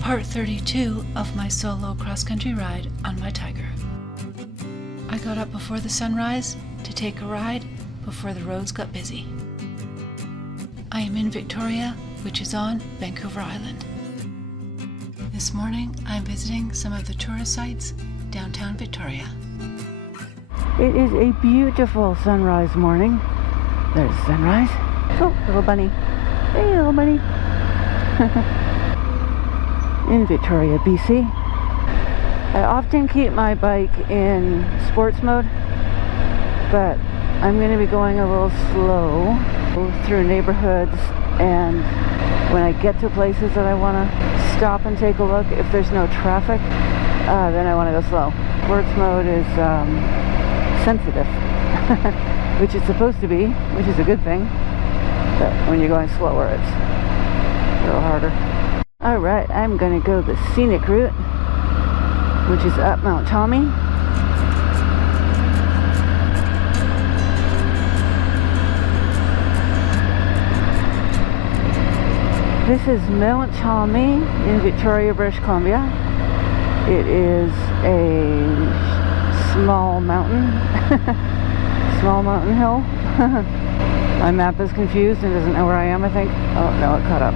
Part 32 of my solo cross-country ride on my Tiger. I got up before the sunrise to take a ride before the roads got busy. I am in Victoria, which is on Vancouver Island. This morning I'm visiting some of the tourist sites downtown Victoria. It is a beautiful sunrise morning. There's sunrise. Oh, little bunny. Hey, little bunny. In Victoria, BC. I often keep my bike in sports mode, but I'm going to be going a little slow through neighborhoods, and when I get to places that I want to stop and take a look, if there's no traffic, then I want to go slow. Sports mode is sensitive, which it's supposed to be, which is a good thing, but when you're going slower, it's a little harder. Alright, I'm going to go the scenic route, which is up Mount Tolmie. This is Mount Tolmie in Victoria, British Columbia. It is a small mountain, small mountain hill. My map is confused and doesn't know where I am, I think. Oh, no, it caught up.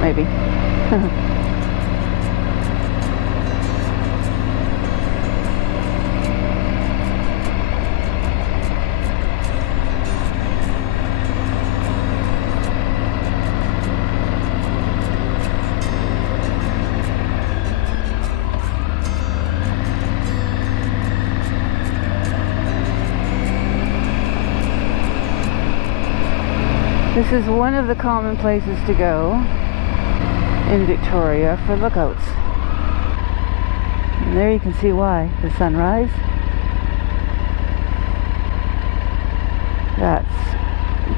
Maybe. This is one of the common places to go in Victoria for lookouts. And there you can see why. The sunrise. That's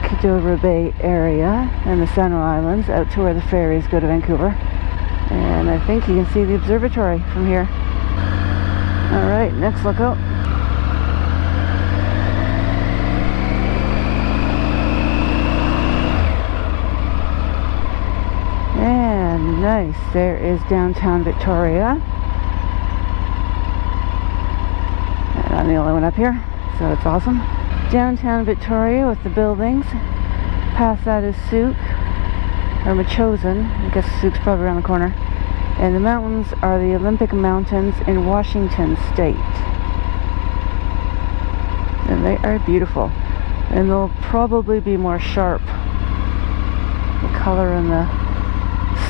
Cadova Bay area and the Central Islands out to where the ferries go to Vancouver. And I think you can see the observatory from here. Alright, next lookout. And nice, there is downtown Victoria. And I'm the only one up here, so it's awesome. Downtown Victoria with the buildings. Past that is Souk, or Machosen. I guess Souk's probably around the corner. And the mountains are the Olympic Mountains in Washington State. And they are beautiful. And they'll probably be more sharp. The color and the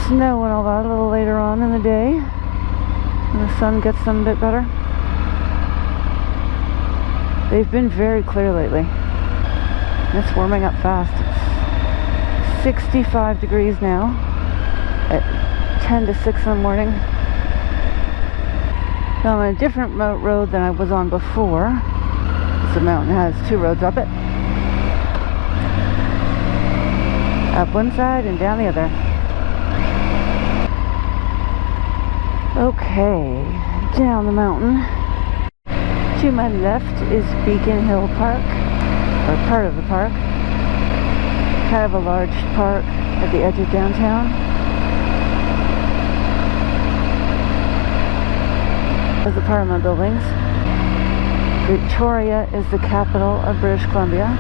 snow and all that a little later on in the day when the sun gets them a bit better. They've been very clear lately. It's warming up fast. It's 65 degrees now at 10 to 6 in the morning. Now I'm on a different road than I was on before. The mountain has two roads up it. Up one side and down the other. Okay, down the mountain. To my left is Beacon Hill Park, or part of the park. Kind of a large park at the edge of downtown. There's the Parliament buildings. Victoria is the capital of British Columbia.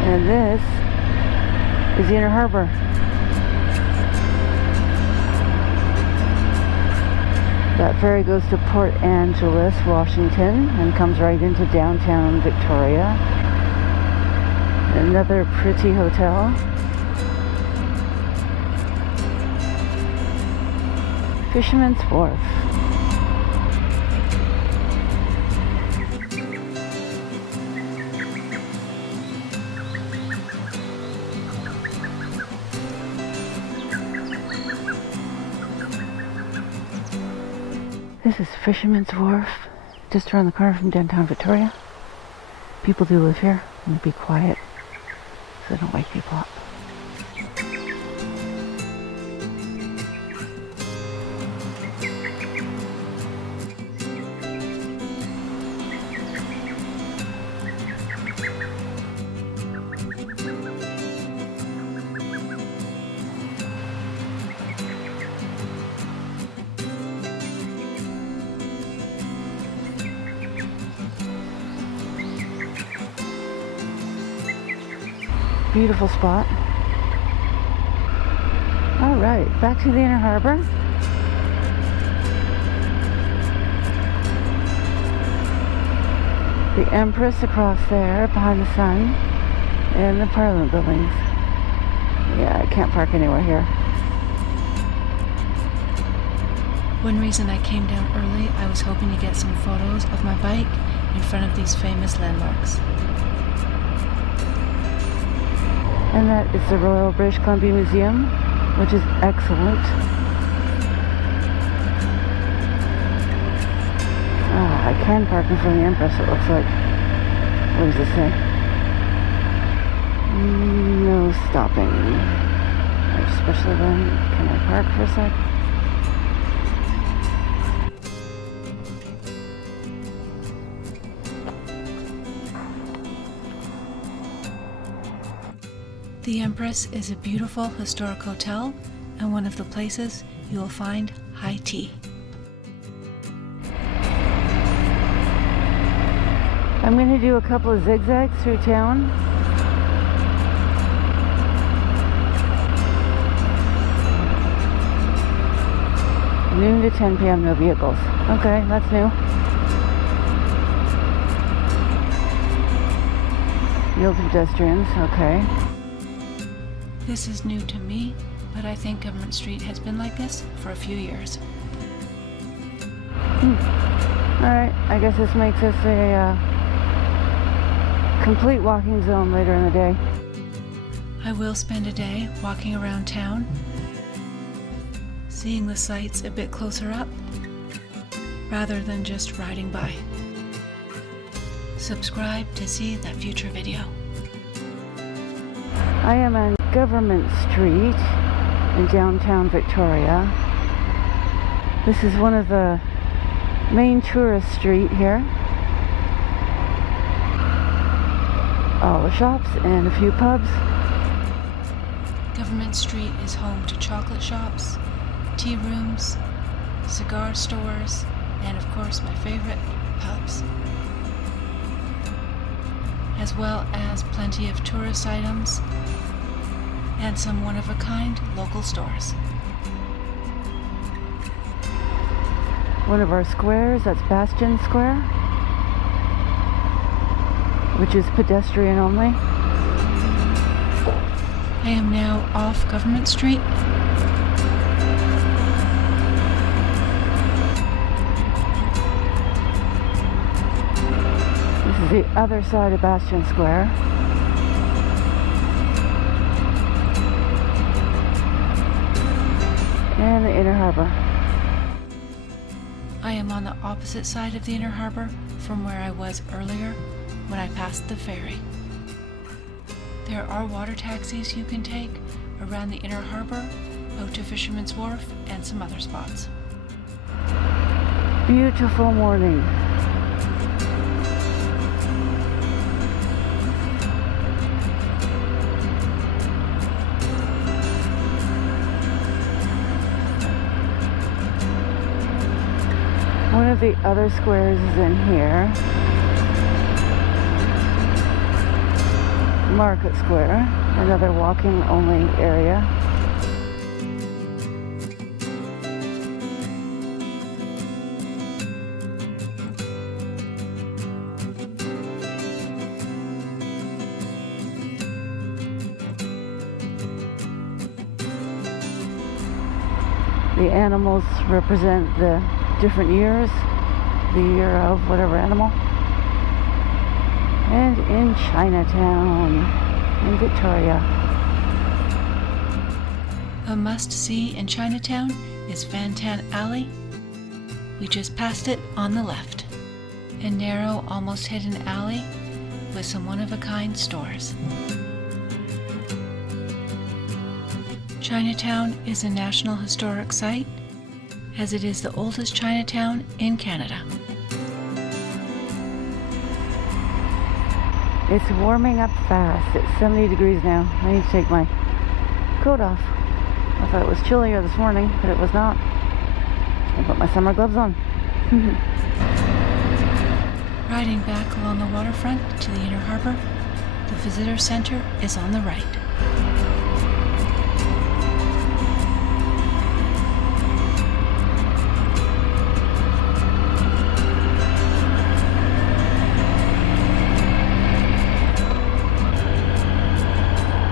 And this is the Inner Harbour. That ferry goes to Port Angeles, Washington, and comes right into downtown Victoria. Another pretty hotel. Fisherman's Wharf. This is Fisherman's Wharf, just around the corner from downtown Victoria. People do live here, and be quiet, so they don't wake people up. Beautiful spot. Alright, back to the Inner Harbour. The Empress across there, behind the sun, and the Parliament buildings. Yeah, I can't park anywhere here. One reason I came down early, I was hoping to get some photos of my bike in front of these famous landmarks. And that is the Royal British Columbia Museum, which is excellent. I can park in front of the Empress, it looks like. What does it say? No stopping. Especially then, can I park for a sec? The Empress is a beautiful historic hotel and one of the places you will find high tea. I'm going to do a couple of zigzags through town. Noon to 10 p.m. no vehicles. Okay, that's new. Yield to pedestrians, okay. This is new to me, but I think Government Street has been like this for a few years. Alright, I guess this makes us a complete walking zone later in the day. I will spend a day walking around town, seeing the sights a bit closer up, rather than just riding by. Subscribe to see that future video. I am on Government Street in downtown Victoria. This is one of the main tourist street here. All the shops and a few pubs. Government Street is home to chocolate shops, tea rooms, cigar stores, and of course my favorite, pubs. As well as plenty of tourist items and some one-of-a-kind local stores. One of our squares, that's Bastion Square, which is pedestrian only. I am now off Government Street. This is the other side of Bastion Square. And the Inner Harbour. I am on the opposite side of the Inner Harbour from where I was earlier when I passed the ferry. There are water taxis you can take around the Inner Harbour, out to Fisherman's Wharf, and some other spots. Beautiful morning. One of the other squares is in here. Market Square, another walking only area. The animals represent the different years, the year of whatever animal. And in Chinatown, in Victoria. A must-see in Chinatown is Fantan Alley. We just passed it on the left. A narrow, almost hidden alley with some one-of-a-kind stores. Chinatown is a National Historic Site, as it is the oldest Chinatown in Canada. It's warming up fast. It's 70 degrees now. I need to take my coat off. I thought it was chillier this morning, but it was not. I put my summer gloves on. Riding back along the waterfront to the Inner Harbour, The visitor center is on the right.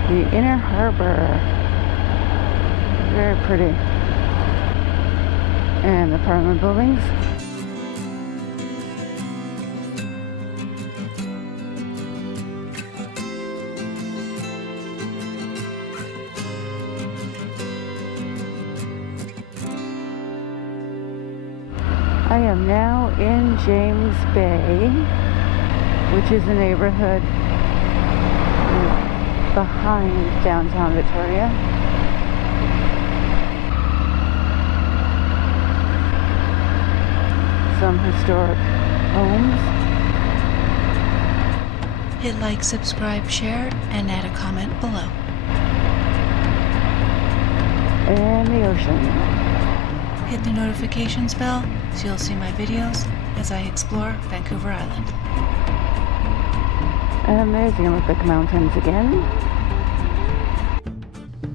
The inner harbor. Very pretty. And apartment buildings. I am now in James Bay, which is a neighborhood behind downtown Victoria. Some historic homes. Hit like, subscribe, share, and add a comment below. And the ocean. Hit the notifications bell so you'll see my videos as I explore Vancouver Island. Amazing, look at the mountains again.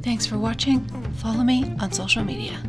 Thanks for watching. Follow me on social media.